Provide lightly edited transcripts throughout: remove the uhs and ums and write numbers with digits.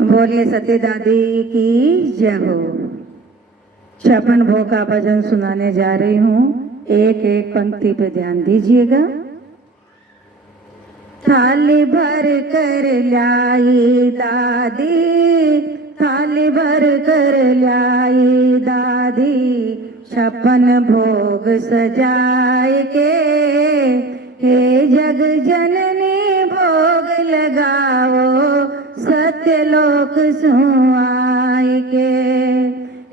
बोलिए सती दादी की जय हो। 56 भोग का भजन सुनाने जा रही हूँ। एक एक पंक्ति पे ध्यान दीजिएगा। थाली भर कर लाई दादी, थाली भर कर लाई दादी, 56 भोग सजाए के, हे जग जननी भोग लगाओ सत्यलोक सुआई के,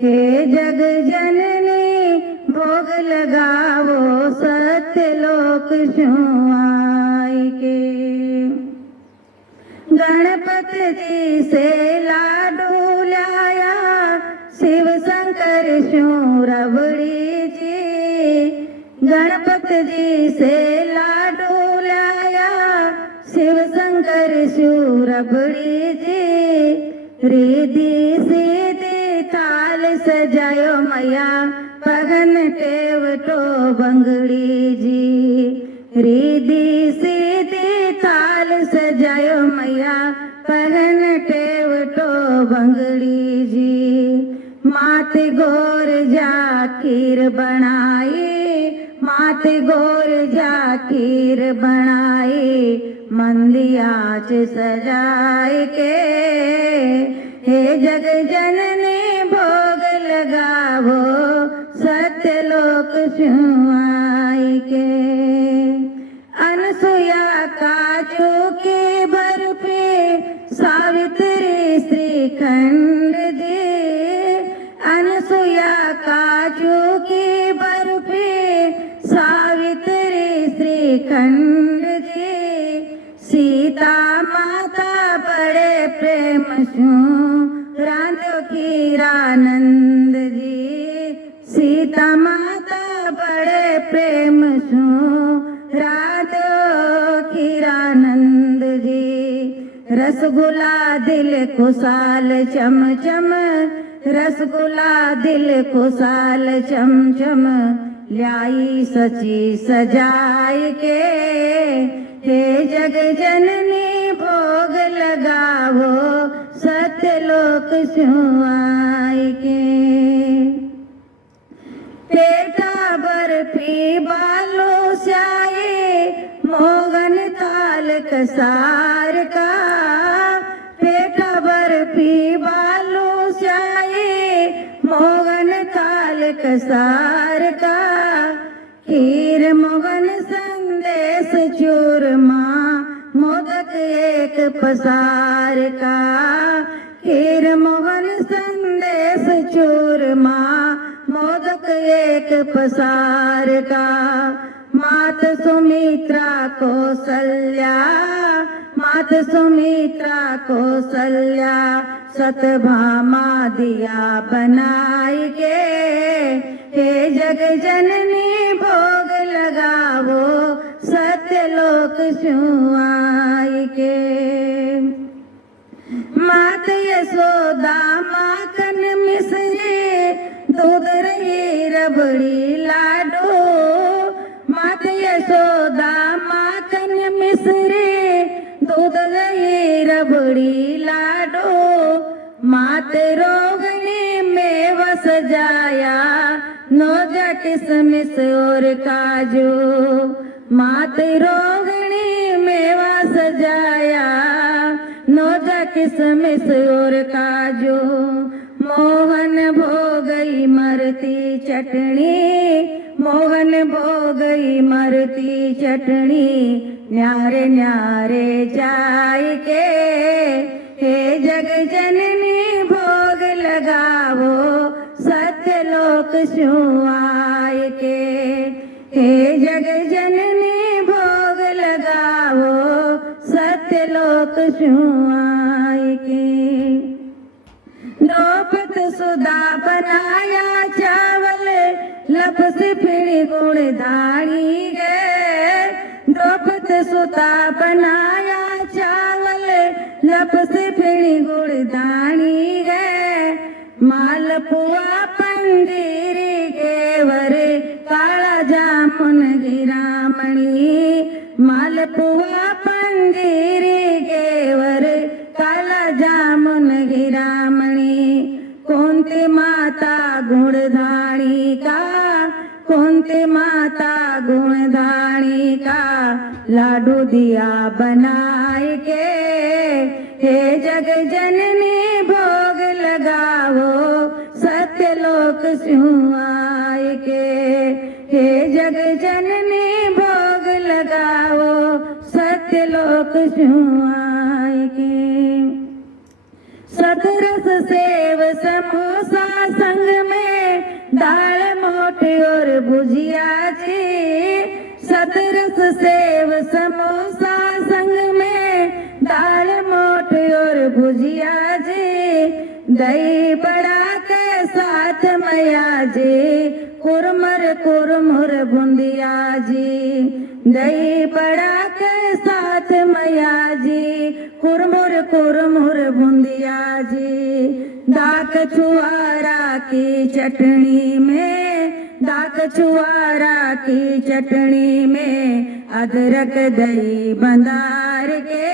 हे जग जननी भोग लगाओ सत्यलोक सुआई के। गणपति जी से लाडू लाया, शिव शंकर शू रबड़ी जी, गणपति जी से लाडू लाया, शिव शंकर शू रबड़ी जी, रिद्धि सीधी थाल सजायो मैया, पगन टेवटो बंगड़ी जी, रिद्धि सीधी थाल सजायो मैया, पगन टेवटो बंगड़ी जी। माते गोर जा खीर बनाई, माते गोर जा खीर बनाई, मंदियाच सजाए के, हे जग जननी भोग लगावो सत्यलोक सुआई के। अनसुया काजू की बर्फी, सावित्री श्रीखंड जी, अनसुया काजू की बर्फी, सावित्री श्रीखंड जी, सीता माता बड़े प्रेम सु राधो खीरानंद जी, सीता माता बड़े प्रेम सु राधो खीरानंद जी। रसगुल्ला दिल खुशाल चम चम, रसगुल्ला दिल खुशाल चम चम, लाई सची सजाए के, हे जग जननी भोग लगावो सत्यलोक सुआई के। पेटा बर्फी बालो स्याए, मोहन ताल कसार का, पेटा बर्फी बालो स्याए, मोहन ताल कसार का, खीर मोहन संदेश चूरमा, मोदक एक पसार का, खीर मोहन संदेश चूरमा, मोदक एक पसार का। मात सुमित्रा कौशल्या, मात सुमित्रा कौशल्या, सतभामा दिया बनाई के, हे जग जननी भोग लगावो सत्यलोक सुआई के। मात यशोदा माखन मिश्री, दूध रही रबड़ी लाडू, मात यशोदा माखन मिश्री, दूध रही रबड़ी लाडू, मात रोगनी में वस जाया, नौजा किसमिस और काजू, मात रोगनी में वस जाया, नौजा किसमिस और काजू, मोहन भोगई मरती चटनी, मोहन भोगई मरती चटनी, न्यारे न्यारे जाय के, हे जग जननी भोग लगावो सत्यलोक सुआई के, हे जग जननी भोग लगावो सत्यलोक सुआई के। द्रौपद सुधा बनाया चावल, लपस फिर गुण धानी गए, द्रौपद सुधा बनाया चावल, लपस फिर गुण धानी गए, मालपुआ पंजीरी घेवर, काला जामुन गिरामणी, मालपुआ पंजीरी घेवर, काला जामुन हिरामणी, कोणते माता गुणधाणी का, कोणते माता गुणधाणी का, लाडू दिया बनाए के, हे जग जननी भोग लगावो, सत्यलोक स्यों आए के, हे जग जननी भोग लगावो, सत्यलोक स्यों आए के। सतरस सेव समोसा संग में, दाल मोटी और भुजिया जी, सतरस सेव समोसा संग में, दाल मोटी और भुजिया जी, दही बड़ा के साथ मैया जी, कुरमर कुरमुर बुंदिया जी, दही बड़ा के साथ मैया जी, कुरमुर कुरमुर बुंदिया जी, दाक छुआरा की चटनी में, दाक छुआरा की चटनी में, अदरक दही बंदार के,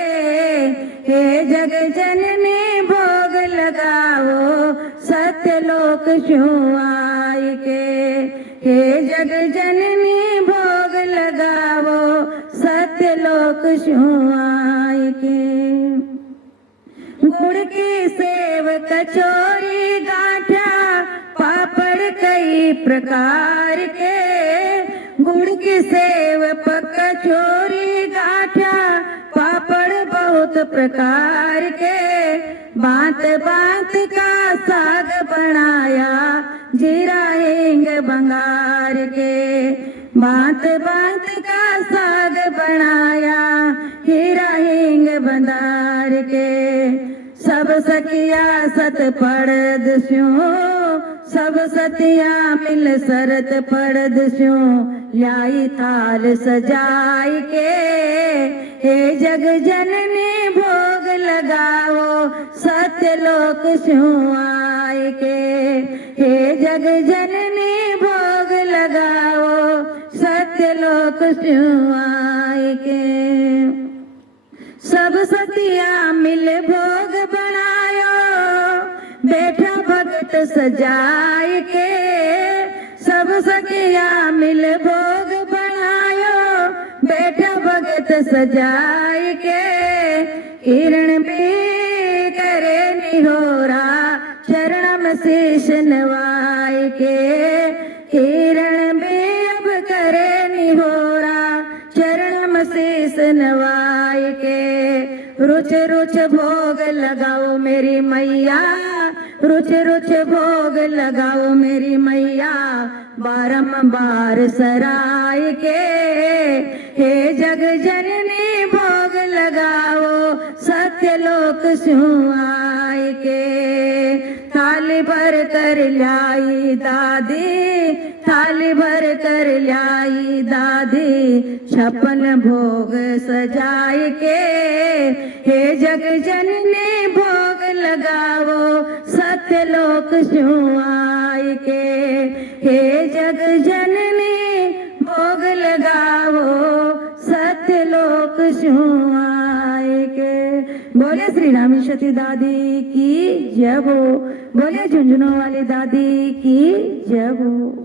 हे जग जननी भोग लगाओ, सत्यलोक स्यों आए के, हे जग जननी भोग लगाओ, सत्यलोक स्यों आए के। गुड़ की सेव कचौरी गाठा, पापड़ कई प्रकार के, गुड़ की सेव कचौरी गाठा, पापड़ बहुत प्रकार के, बात बात का साग बनाया, जीरा हींग बंगार के, बात बात का साग बनाया, हीरा हींग बंदार के, सब सखिया सत पड़द स्यों, सब सतिया मिल सरत पड़द स्यों, लाई थाल सजाई के, हे जग जननी भोग लगाओ, सत्यलोक स्यों आए के, हे जग जननी भोग लगाओ, सत्यलोक स्यों आए के। सब सतिया मिल भोग बनायो, बैठा भगत सजाए के, सब सखिया मिल भोग बनायो, बैठा भगत सजाए के, किरण भी करे निहोरा, चरणम शीश नवाए के, किरण भी अब करे निहोरा, चरणम शीश नवाए के, रुच रुच भोग लगाओ मेरी मैया, रुच रुच भोग लगाओ मेरी मैया, बारंबार सराय के, हे जग जननी भोग लगाओ, सत्यलोक स्यों आए के। थाली भर कर लाई दादी, थाली भर कर लाई दादी, 56 भोग सजाए के, हे जग जननी भोग लगाओ, सत्यलोक स्यों आए के, हे जग जननी भोग लगाओ, सत्यलोक स्यों आए के। बोले श्री रामेश्वरी दादी की जय हो, बोले झुंझुनों वाली दादी की जय हो।